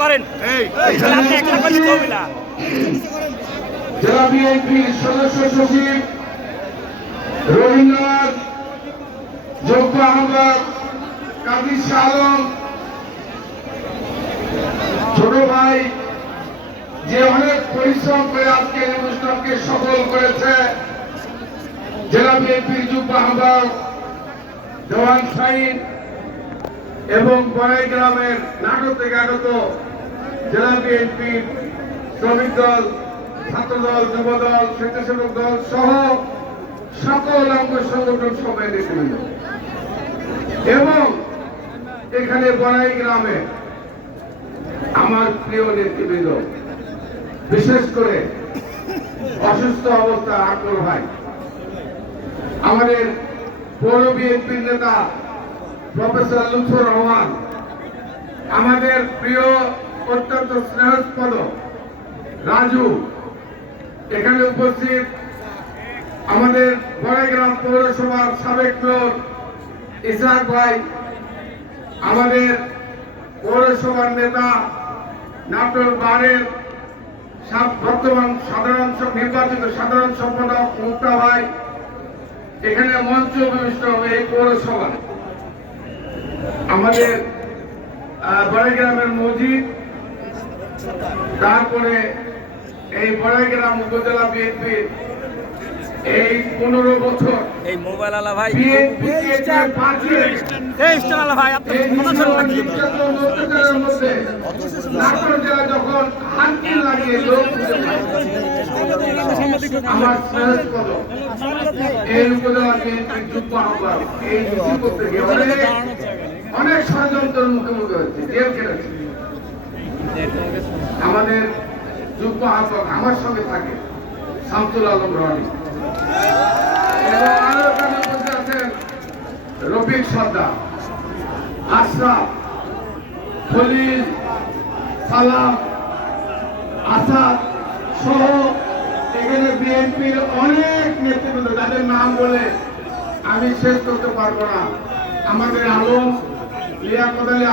করেন। জেলা সদস্য সচিব রবীন্দ্রনাথ যোগ্য আহ্বায়ক কাদির আলম ছোট ভাই যে অনেক পরিশ্রম করে আজকে এই অনুষ্ঠানকে সফল করেছে। জেলা বিএনপির যুগ্ম আহ্বায়ক দেওয়ান সাইন এবং বড়াই গ্রামের নাটক থেকে আগত জেলা বিএনপির শ্রমিক দল, ছাত্র দল, যুব দল, স্বেচ্ছাসেবক দল সহ সকল অঙ্গ সংগঠন সবাই নেতৃবৃন্দ এবং এখানে বড়াই গ্রামে আমার প্রিয় নেতৃবৃন্দ, বিশেষ করে অসুস্থ অবস্থা আকবর ভাই, আমাদের পৌর বিএনপির নেতা প্রফেসর লুৎফর রহমান, আমাদের প্রিয় অত্যন্ত স্নেহস্পদ। রাজু, এখানে উপস্থিত আমাদের বড়াইগ্রাম পৌরসভার সাবেক মেয়র ইসরাক ভাই, আমাদের পৌরসভার নেতা নাটোর বারের বর্তমান সাধারণ নির্বাচিত সাধারণ সম্পাদক মুক্তা ভাই, এখানে মঞ্চ হবে এই পৌরসভা আমাদের বড়াইগ্রামের মসজিদ তারপরে এই বড়াইগ্রাম উপজেলা বিএনপির এই পনেরো বছর এই মোবাইল আলা ভাই। বিএনপি এই যখন আমার উপজেলা বিএনপির যুগ্ম করতে গিয়ে অনেক অনেক ষড়যন্ত্রের মুখোমুখি হচ্ছে জেল কেটেছে আমাদের যুগ্ম আহ্বায়ক আমার সঙ্গে থাকে শামসুল আলম রনি। এবং আরও এখানে উপস্থিত আছেন রফিক সর্দার, আশরাফ, খলিল, সালাম, আসাদ সহ এখানে বিএনপির অনেক নেতৃবৃন্দ, যাদের নাম বলে আমি শেষ করতে পারব না। আমাদের আলম লিয়াকত এই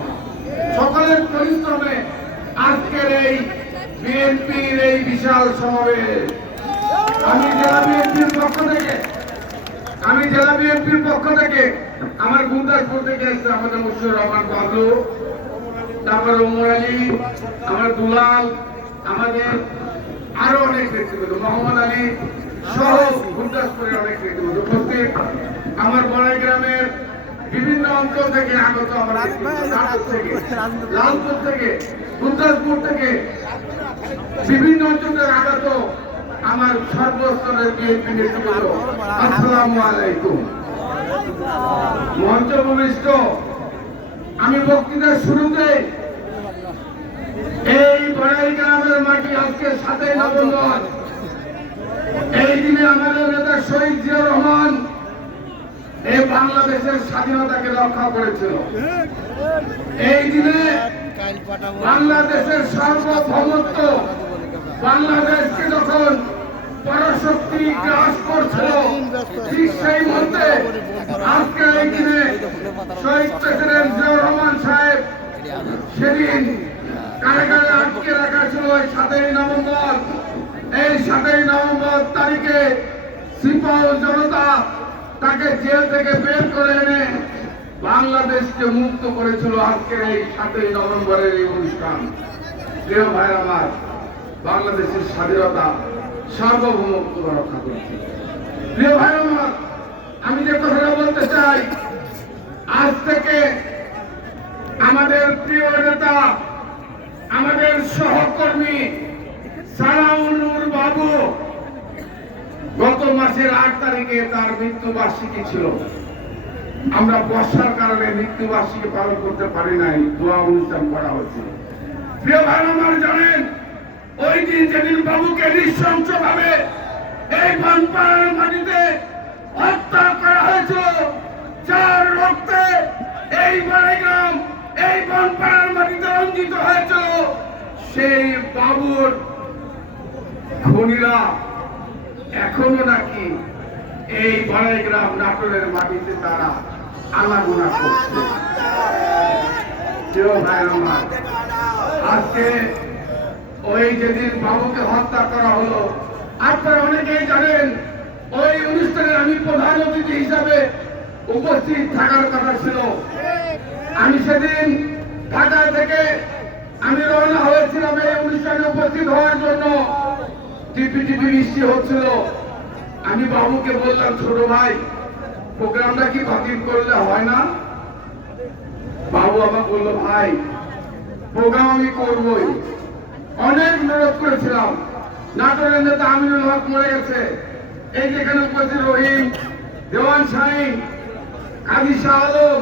না সকলের পরিশ্রমে আজকের এই বিএনপির এই বিশাল সমাবেশ। আমি জেলা বিএনপির পক্ষ থেকে, আমি জেলা বিএনপির পক্ষ থেকে, আমার গুন্দাসপুর থেকে এসেছে আমাদের মুর্শিদুর রহমান বাবলু। তারপর ওমর আলী, আমার দুলাল, আমাদের আরও অনেক ব্যক্তিগত মোহাম্মদ আলী সহ গুন্দাসপুরের অনেক ব্যক্তিগত উপস্থিত আমার বড়াই গ্রামের বিভিন্ন অঞ্চল থেকে আগত আমার থেকে, লালপুর থেকে গুন্দাসপুর থেকে বিভিন্ন অঞ্চলের আগত আমার সর্বস্তরের বিএনপি নেতৃবৃন্দ আসসালামু আলাইকুম। মঞ্চ ভূমিষ্ঠ আমি বক্তৃতার শুরুতে এই বড়াই গ্রামের মাটি আজকে সাতই নভেম্বর। এই দিনে আমাদের নেতা শহীদ জিয়াউর রহমান এই বাংলাদেশের স্বাধীনতাকে রক্ষা করেছিল। এই দিনে বাংলাদেশের সার্বভৌমত্ব বাংলাদেশকে যখন পরাশক্তি গ্রাস করছিল। ঠিক সেই মুহূর্তে আজকে এই দিনে শহীদ প্রেসিডেন্ট জিয়াউর রহমান সাহেব সেদিন কারাগারে আটকে রাখা ছিল ওই সাতই নভেম্বর। এই সাতই নভেম্বর তারিখে সিপাহ জনতা তাকে জেল থেকে বের করে এনে বাংলাদেশকে মুক্ত করেছিল আজকের এই সাতই নভেম্বরের এই অনুষ্ঠান। প্রিয় ভাই আমার, বাংলাদেশের স্বাধীনতা সার্বভৌমত্ব রক্ষা করছে প্রিয় ভাই আমার, আমি যে কথাটা বলতে চাই, আজ থেকে আমাদের প্রিয় নেতা, আমাদের সহকর্মী সালাউনুর বাবু গত মাসের আট তারিখে তার মৃত্যু বার্ষিকী ছিল। আমরা বর্ষার কারণে মৃত্যু বার্ষিকী পালন করতে পারি নাই, দোয়া অনুষ্ঠান করা হয়েছে। প্রিয় ভাই আমার, জানেন যেদিন বাবুকে নৃশংস ভাবে এই বানপাড়ার মাটিতে হত্যা করা হয়েছিল। যার রক্তে এই বাড়িগ্রাম, এই বানপাড়ার মাটিতে রঞ্জিত হয়েছিল। সেই বাবুর খুনিরা এখনও নাকি এই বড়াইগ্রাম নাটোরের মাটিতে তারা আলাগুনা করছে। আজকে ওই যেদিন বাবুকে হত্যা করা হলো, আপনারা অনেকেই জানেন, ওই অনুষ্ঠানে আমি প্রধান অতিথি হিসাবে উপস্থিত থাকার কথা ছিল। আমি সেদিন ঢাকা থেকে আমি রওনা হয়েছিলাম এই অনুষ্ঠানে উপস্থিত হওয়ার জন্য। টিপি টিপি বৃষ্টি হচ্ছিল। আমি বাবুকে বললাম, ছোট ভাই, প্রোগ্রামটা কি বাতিল করলে হয় না? বাবু আমার বলল, ভাই, প্রোগ্রাম আমি করবই। অনেক অনুরোধ করেছিলাম। নাটোরের নেতা আমিনুল হক মরে গেছে। এই যেখানে উপস্থিত রহিম, দেওয়ান শাহিন কাজী শাহ আলম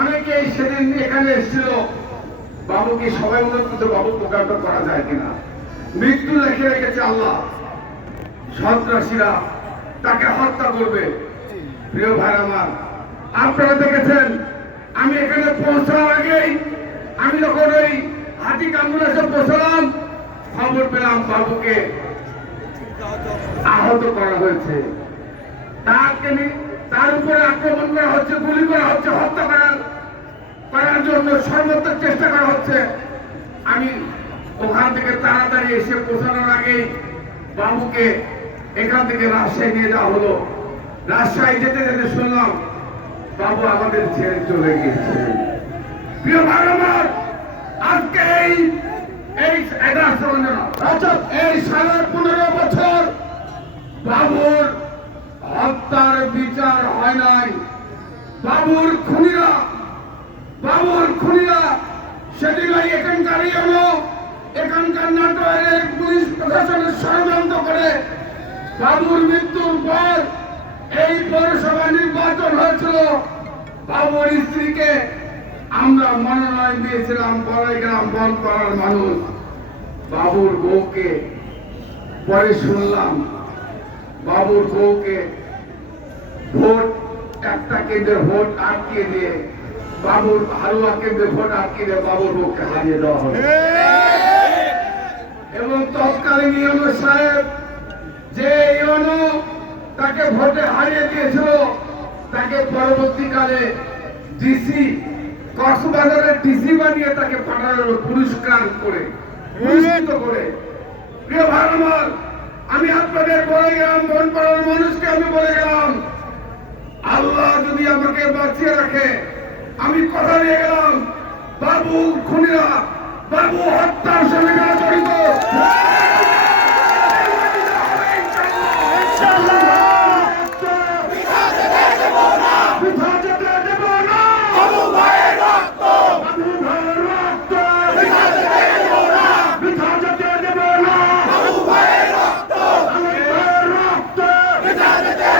অনেকেই সেদিন এখানে এসেছিল। বাবুকে সবাই অনুরোধ করতে বাবু, প্রোগ্রামটা করা যায় কিনা? মৃত্যু লেখে রেখেছে আল্লাহ। সন্ত্রাসীরা তাকে হত্যা করবে। প্রিয় ভাই আমার, আপনারা দেখেছেন, আমি এখানে পৌঁছানোর আগেই আমি যখন ওই হাতি কাম্বুলেশে পৌঁছলাম খবর পেলাম বাবুকে। আহত করা হয়েছে। তাকে তার উপরে আক্রমণ করা হচ্ছে, গুলি করা হচ্ছে, হত্যা করার করার জন্য সর্বোত্তম চেষ্টা করা হচ্ছে। আমি ওখান থেকে তাড়াতাড়ি এসে পৌঁছানোর আগেই বাবুকে এখান থেকে রাজশাহী নিয়ে যাওয়া হলো। রাজশাহী যেতে যেতে শুনলাম, বাবু আমাদের ছেড়ে চলে গিয়েছে। প্রিয় ভাই আজকে এই এই এই সাড়ে পনেরো বছর বাবুর হত্যার বিচার হয় নাই। বাবুর খুনিরা বাবুর খুনিরা সেদিনই এখানকারই হলো এখানকার নাটোরের পুলিশ প্রশাসনের ষড়যন্ত্র করে বাবুর মৃত্যুর পর এই পৌরসভা নির্বাচন হয়েছিল। বাবুর স্ত্রীকে আমরা মনোনয়ন দিয়েছিলাম বড়াইগ্রাম বন করার মানুষ। বাবুর বউকে পরে শুনলাম। বাবুর বউকে ভোট, একটা কেন্দ্রে ভোট আটকে দিয়ে বাবুর হালুয়া কেন্দ্রে ভোট আটকে দিয়ে বাবুর বউকে হারিয়ে দেওয়া হবে এবং তৎকালীন ইউনো সাহেব যে ইউনো তাকে ভোটে হারিয়ে দিয়েছিল, তাকে পরবর্তীকালে ডিসি কক্সবাজারের ডিসি বানিয়ে তাকে পাঠানোর পুরস্কার করে, পুরস্কৃত করে। প্রিয় ভাই আমার, আমি আপনাদের বলে গেলাম, মন পাড়ার মানুষকে আমি বলে গেলাম, আল্লাহ যদি আমাকে বাঁচিয়ে রাখে, আমি কথা দিয়ে গেলাম, বাবু খুনিরা, বাবু হত্যার সঙ্গে জড়িত পিঠা যেতে দেব না। বাবু ভাইয়ের রক্ত। পিঠা যেতে দেব না। আমার ভাইয়ের রক্ত। বাসার ভাইয়ের রক্ত। এই বাবুকে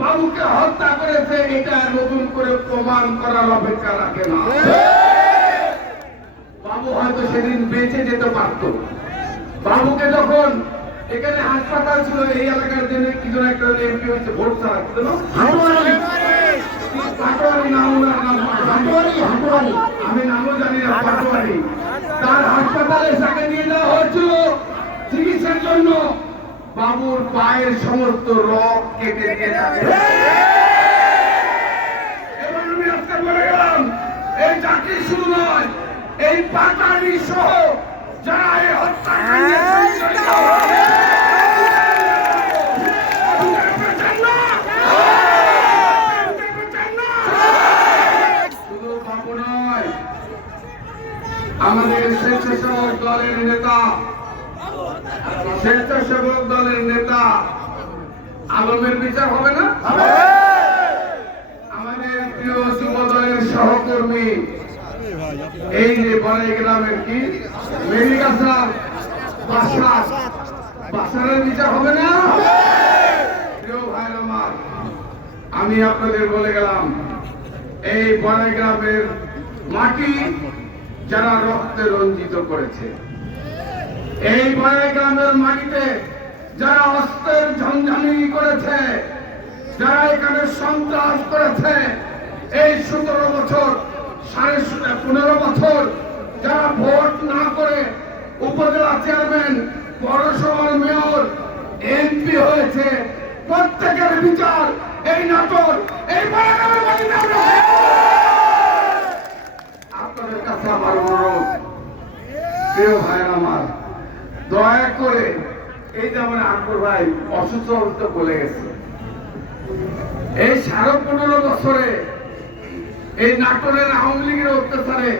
বাবুকে হত্যা করেছে এটা নতুন করে প্রমাণ করার অপেক্ষা রাখে না। বাবু হয়তো সেদিন বেঁচে যেতে পারত। বাবুকে যখন এখানে হাসপাতাল ছিল এই এলাকার জন্য কি যেন একটা এমপি হয়েছে ভোট ছাড়া। আমি নামও জানি না পাটোয়ারি তার হাসপাতালে তাকে নিয়ে যাওয়া হয়েছিল চিকিৎসার জন্য। বাবুর পায়ের সমস্ত রক কেটে আমি আজকে বলে গেলাম এই চাকরি শুরু নয় এই পাটারি সহ যারা এই হত্যাকাণ্ডে বাবু নয়, আমাদের স্বেচ্ছাসেবক দলের নেতা স্বেচ্ছাসেবক দলের নেতা আলমের বিচার হবে না? আমাদের প্রিয় যুব দলের সহকর্মী এই যে বড়াই গ্রামের কি? মেরিগাছা বাসা বাসারের বিচার হবে না? প্রিয় ভাই আমি আপনাদের বলে গেলাম এই বড়াই গ্রামের মাটি যারা রক্তে রঞ্জিত করেছে এই বড়াই গ্রামের মাটিতে যারা অস্ত্রের ঝঞ্ঝানি করেছে, যারা এখানে সন্ত্রাস করেছে, এই সতেরো বছর, সাড়ে পনেরো বছর যারা ভোট না করে উপজেলা চেয়ারম্যান, পৌরসভার মেয়র, এমপি হয়েছে, প্রত্যেকের বিচার এই নাটক এই আপনাদের কাছে আমার অনুরোধ, প্রিয় ভাইয়ের আমার দয়া করে এই যে আমার আকবর ভাই অসুস্থ অবস্থা বলে গেছে। এই সাড়ে পনেরো বছরে এই নাটোরের আওয়ামী লীগের অত্যাচারে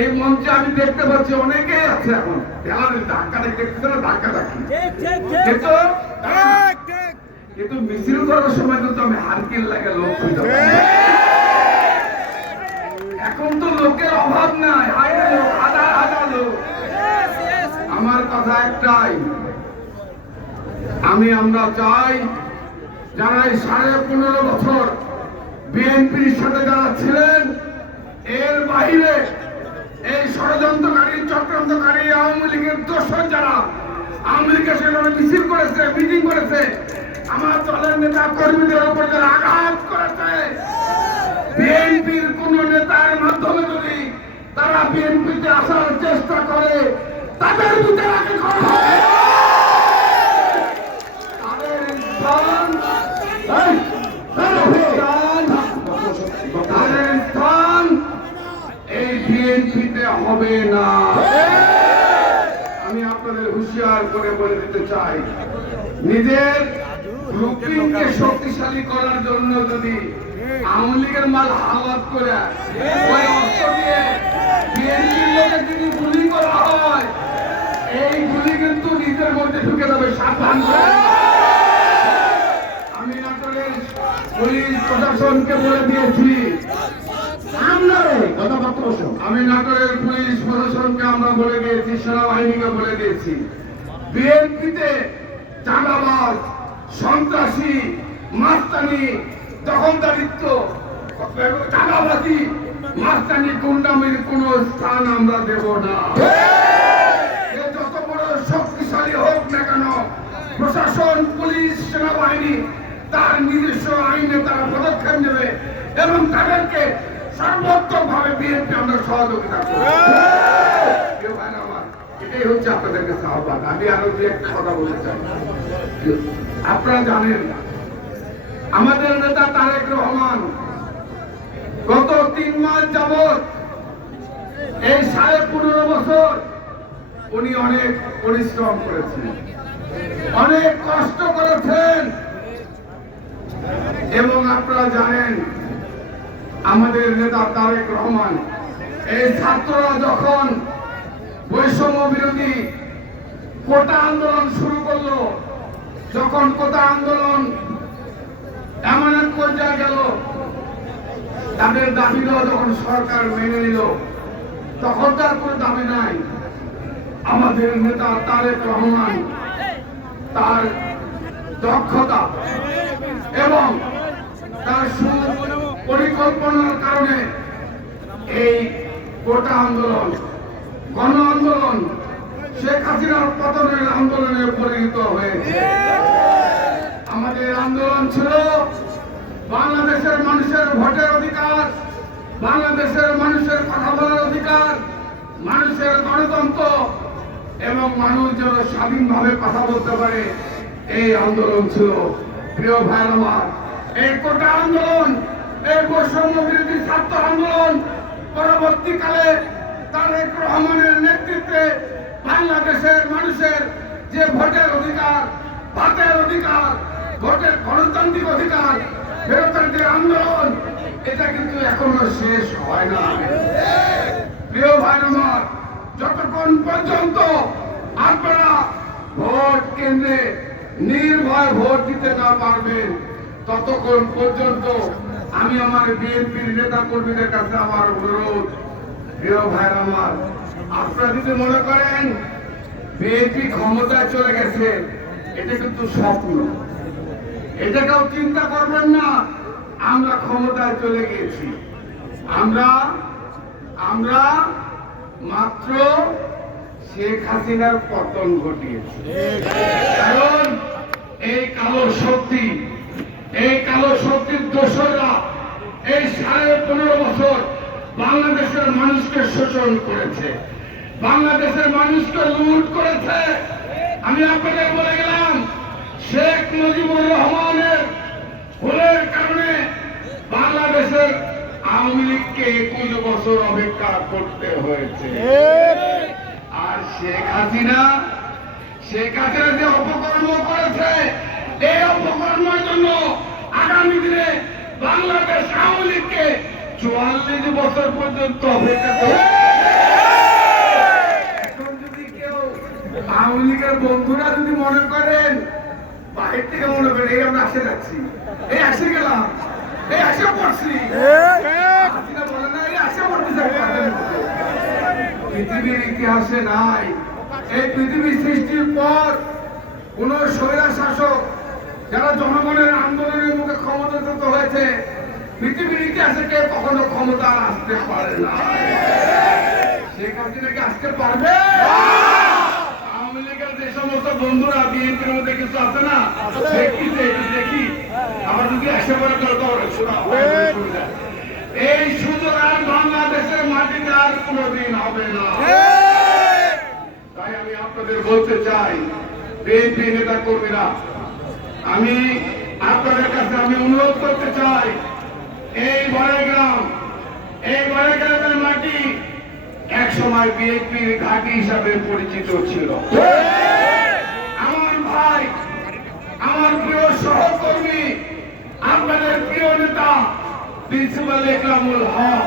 এই মঞ্চে আমি দেখতে পাচ্ছি অনেকেই আছে এখন। ধাক্কা দেখতেছে না? ধাক্কা ধাক্কি কিন্তু কিন্তু মিছিল করার সময় কিন্তু আমি হারকিল লাগে লোক। এখন তো লোকের অভাব নাই। হাজার হাজার লোক। আমার কথা একটাই। আমি, আমরা চাই যারা এই সাড়ে পনেরো বছর বিএনপির সাথে যারা ছিলেন, এর বাইরে এই ষড়যন্ত্রকারী, চক্রান্তকারী আওয়ামী লীগের দোষর যারা, আওয়ামী লীগের সেখানে মিছিল করেছে, মিটিং করেছে, আমার দলের নেতা কর্মীদের উপর যারা আঘাত করেছে, বিএনপির কোন নেতার মাধ্যমে যদি তারা বিএনপিতে আসার চেষ্টা করে তাদের বিচার আগে করা। তাদের স্থান তাদের স্থান এই বিএনপিতে হবে না আমি আপনাদের হুঁশিয়ার করে বলে দিতে চাই নিজের গ্রুপিংকে শক্তিশালী করার জন্য যদি আওয়ামী লীগের মাল হাওয়াত করে ওই অস্ত্র দিয়ে বিএনপির লোকে যদি গুলি করা হয় এই গুলি কিন্তু নিজের মধ্যে ঢুকে যাবে সাবধান আমি নাটোরের পুলিশ প্রশাসনকে বলে দিয়েছি। আমি নাটোরের পুলিশ প্রশাসনকে আমরা বলে দিয়েছি সেনাবাহিনীকে বলে দিয়েছি। বিএনপিতে চাঁদাবাজ সন্ত্রাসী মাস্তানি দখলদারিত্ব চাঁদাবাজি মাস্তানি গুন্ডামির কোন স্থান আমরা দেব না। সেনাবাহিনী তার নিজস্ব আইনে তারা পদক্ষেপ নেবে এবং তাদেরকে সর্বোত্তমভাবে বিএনপি আমরা সহযোগিতা করব। এই পনেরো বছর উনি অনেক পরিশ্রম করেছেন, অনেক কষ্ট করেছেন। এবং আপনারা জানেন, আমাদের নেতা তারেক রহমান, এই ছাত্ররা যখন বৈষম্য বিরোধী কোটা আন্দোলন শুরু করল, যখন কোটা আন্দোলন এমন এক পর্যায়ে গেল, তাদের দাবি দেওয়া যখন সরকার মেনে নিল, তখন তার কোনো দাবি নাই। আমাদের নেতা তারেক রহমান তার দক্ষতা এবং তার সুপরিকল্পনার কারণে এই কোটা আন্দোলন, গণ আন্দোলন শেখ হাসিনার পতনের আন্দোলনে পরিণত হয়েছে। আমাদের আন্দোলন ছিল বাংলাদেশের মানুষের ভোটের অধিকার, বাংলাদেশের মানুষের কথা বলার অধিকার, মানুষের গণতন্ত্র এবং মানুষ যেন স্বাধীনভাবে কথা বলতে পারে, এই আন্দোলন ছিল। প্রিয় ভাই আমার এই কোটা আন্দোলন, এই বৈষম্য বিরোধী ছাত্র আন্দোলন পরবর্তীকালে তারেক রহমানের নেতৃত্বে বাংলাদেশের মানুষের যে ভোটের অধিকার, ভাতের অধিকার, ভোটের গণতান্ত্রিক অধিকার, ফেরতের যে আন্দোলন, এটা কিন্তু এখনও শেষ হয় না। প্রিয় ভাই আমার যতক্ষণ পর্যন্ত আপনারা ভোট কেন্দ্রে নির্ভয় ভোট দিতে না পারবেন ততক্ষণ পর্যন্ত আমি আমার বিএনপির নেতা কর্মীদের কাছে আমার অনুরোধ, প্রিয় ভাই আমার, আপনারা যদি মনে করেন বিএনপি ক্ষমতায় চলে গেছে, এটা কিন্তু স্বপ্ন। এটা কেউ চিন্তা করবেন না, আমরা ক্ষমতায় চলে গিয়েছি। আমরা আমরা মাত্র শেখ হাসিনার পতন ঘটিয়েছি। কারণ এই কালো শক্তি, এই কালো শক্তির দোসররা এই সাড়ে পনেরো বছর বাংলাদেশের মানুষকে শোষণ করেছে। বাংলাদেশের মানুষকে লুট করেছে। আমি আপনাদের বলে গেলাম, শেখ মুজিবুর রহমানের ভুলের কারণে বাংলাদেশের আওয়ামী লীগকে একুশ বছর অপেক্ষা করতে হয়েছে। শেখ হাসিনা শেখ হাসিনা যে অপকর্ম করেছে এই অপকর্মের জন্য আগামী দিনে বাংলাদেশ আওয়ামী লীগকে চুয়াল্লিশ বছর পর্যন্ত অপেক্ষা করতে এখন যদি কেউ আওয়ামী লীগের বন্ধুরা যদি মনে করেন বাইরে থেকে মনে করেন এই আমরা আসে যাচ্ছি এই আসে গেলাম এই আসে পড়ছি। হাসিনা বলে না এই আসে পড়তেছে। পৃথিবীর ইতিহাসে নাই। এই পৃথিবী সৃষ্টির পর কোন স্বৈরা শাসক যারা জনগণের আন্দোলনের মুখে ক্ষমতাচ্যুত হয়েছে, পৃথিবীর ইতিহাসে কেউ কখনো ক্ষমতা আসতে পারে না। শেখ হাসিনা কি আসতে পারবে? আওয়ামী লীগের যে সমস্ত বন্ধুরা বিএনপির মধ্যে কিছু আছে না? দেখি দেখি আমার যদি এসে তো তো শোনা। এই সুযোগ বাংলাদেশের মাটিতে আর কোনোদিন হবে না। তাই আমি আপনাদের বলতে চাই, বিএনপি নেতা কর্মীরা, আমি আপনাদের কাছে আমি অনুরোধ করতে চাই, এই বড়াইগ্রাম এই বড়াইগ্রামের মাটি এক সময় বিএনপির ঘাঁটি হিসাবে পরিচিত ছিল আমার ভাই আমার প্রিয় সহকর্মী আপনাদের প্রিয় নেতা প্রিন্সিপাল ইকরামুল হক।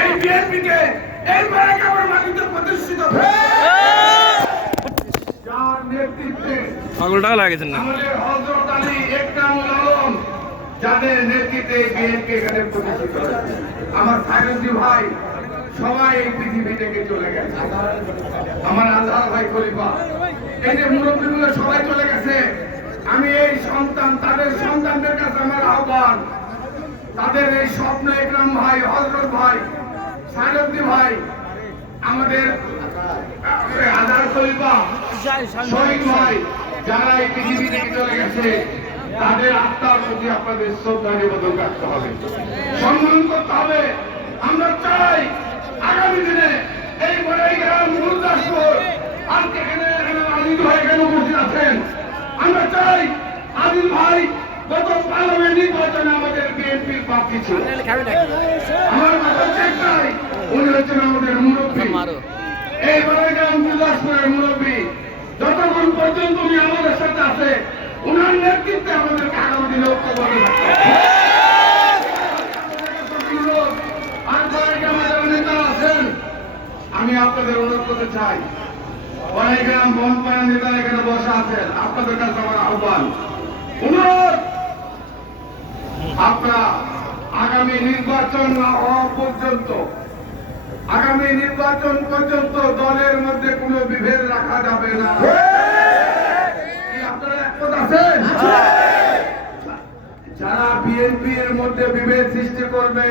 এই বিএনপিকে এই বড়াইগ্রামের মাটিতে প্রতিষ্ঠিত যার নেতৃত্বে পাগল টাকা লাগেছেন না? আমাদের হজরত আলী একরামুল আলম যাদের নেতৃত্বে বিএনপি এখানে প্রতিষ্ঠিত হয়েছে। আমার সাইরুদ্দি ভাই সবাই এই পৃথিবী থেকে চলে গেছে। আমার আজহার ভাই খলিফা এই যে মুরব্বীগুলো সবাই চলে গেছে। আমি এই সন্তান তাদের সন্তানদের কাছে আমার আহ্বান তাদের এই স্বপ্ন একরাম ভাই, হজরত ভাই সাইরুদ্দি ভাই, আমাদের আজহার খলিফা, শহীদ ভাই, যারা এই পৃথিবী থেকে চলে গেছে, তাদের আত্মার প্রতি আপনাদের শ্রদ্ধা নিবেদন রাখতে হবে। সম্মান করতে হবে। আমরা চাই আগামী দিনে এই বড়াই গ্রাম গুরুদাসপুর আজকে এখানে আজিজ ভাই এখানে উপস্থিত আছেন, আমরা চাই আজিজ ভাই গত পার্লামেন্ট নির্বাচনে আমাদের বিএনপির প্রার্থী ছিল। আমার কথা ঠিক নাই। উনি হচ্ছেন আমাদের মুরব্বী। এই বড়াইগ্রাম গুরুদাসপুরের মুরব্বী। যতক্ষণ পর্যন্ত উনি আমাদের সাথে আছে উনার নেতৃত্বে আমাদেরকে আগামী দিনে ঐক্যবদ্ধ আমি আপনাদের অনুরোধ করতে চাই বড়াইগ্রাম বনপাড়া নেতারা এখানে বসে আছেন। আপনাদের কাছে আমার আহ্বান। অনুরোধ! আপনারা আগামী নির্বাচন না হওয়া পর্যন্ত, আগামী নির্বাচন পর্যন্ত দলের মধ্যে কোনো বিভেদ রাখা যাবে না। যারা বিএনপি এর মধ্যে বিভেদ সৃষ্টি করবে,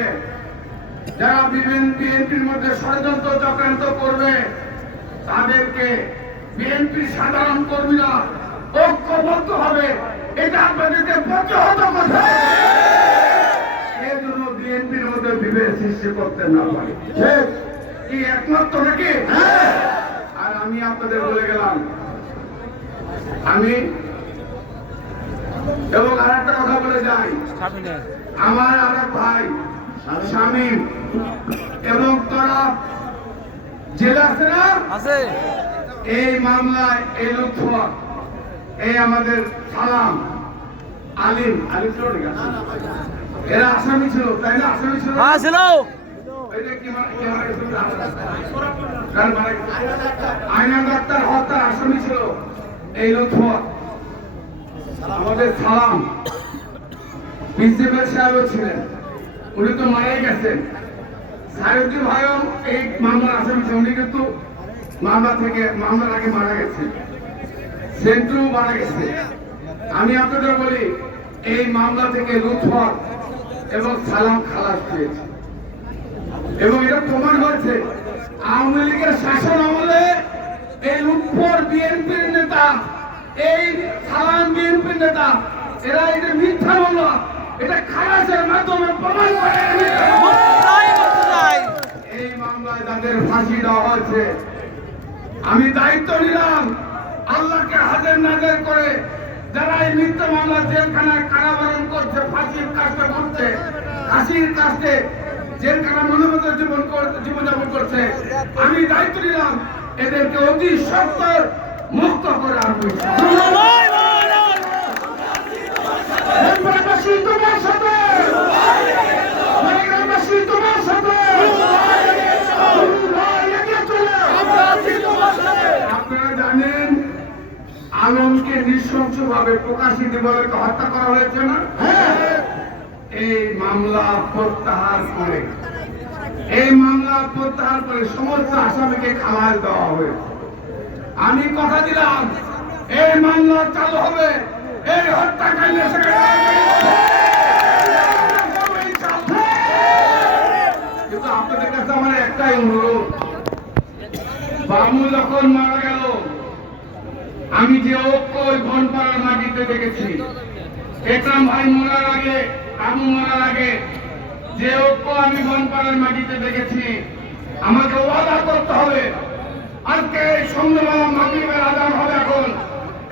যারা বিএনপির মধ্যে ষড়যন্ত্র চক্রান্ত করবে, তাদেরকে বিএনপির সাধারণ কর্মীরা ঐক্যবদ্ধ হবে এটা আপনাদেরকে প্রতিহত করতে হবে। বিএনপির মধ্যে বিভেদ সৃষ্টি করতে না পারে। ঠিক? কি একমাত্র নাকি? আর আমি আপনাদের বলে গেলাম আমি এবং আর একটা কথা বলে যাই। আমার আর এক ভাই স্বামী এবং তোরা জেলা আছে না? এই মামলায় এই লুৎফর এই আমাদের সালাম। আলিম আলিম ছিল? এরা আসামি ছিল তাই না? আসামি ছিল? হ্যাঁ ছিল? আয়না ডাক্তার আসামি ছিল। এই আমাদের সালাম। প্রিন্সিপাল সাহেবও ছিলেন। উনি তো মারাই গেছেন। সাহেবজি ভাইও এই মামলার আসামি ছিল। উনি কিন্তু মামলা থেকে মামলার আগে মারা গেছে সেন্টু মারা গেছে। আমি আপনাদের বলি, এই মামলা থেকে লুৎফর এবং সালাম খালাস পেয়েছে। এবং এটা প্রমাণ হয়েছে, আওয়ামী লীগের শাসন আমলে এই উপর বিএনপির নেতা, এই সালাম বিএনপির নেতা, এরা এটা মিথ্যা মামলা এটা খালাসের মাধ্যমে প্রমাণ করে এই মামলায় তাদের ফাঁসি দেওয়া হয়েছে। আমি দায়িত্ব নিলাম। আল্লাহকে হাজার নাজার করে যারা এই মিথ্যা মামলা জেলখানায় কারাবরণ করছে ফাঁসির কাজটা করছে ফাঁসির কাজে জেলখানা মনোমত জীবন জীবনযাপন করছে আমি দায়িত্ব নিলাম এদেরকে অতি সত্তর মুক্ত করে আনব। তোমার সাথে গ্রামবাসী তোমার সাথে ভাই, এগিয়ে চলো। আপনারা জানেন আলমকে নৃশংস ভাবে প্রকাশিত বলে হত্যা করা হয়েছে না? এই মামলা প্রত্যাহার করে। এই মামলা প্রত্যাহার করে সমস্ত আসামিকে খালাস দেওয়া হয়েছে আমি কথা দিলাম এই মামলা চালু হবে এই হত্যাকাণ্ডে কিন্তু আপনাদের কাছে আমার একটাই অনুরোধ বাবু যখন মারা আমি যে ওই বনপাড়ার মাটিতে দেখেছি একরাম ভাই মরার আগে, আবু মরার আগে, যে ঐক্য আমি বনপাড়ার মাটিতে দেখেছি, আমাকে ওয়াদা করতে হবে। আজকে এই সন্ধ্যাবেলা মাগরিবের আজান হবে এখন।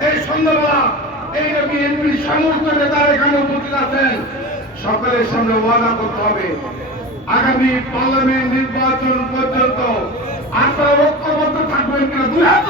এই সন্ধ্যাবেলা এই যে বিএনপির সমস্ত নেতারা এখানে উপস্থিত আছেন, সকলের সামনে ওয়াদা করতে হবে। আগামী পার্লামেন্ট নির্বাচন পর্যন্ত আপনারা ঐক্যবদ্ধ থাকবেন কিনা, দুই হাত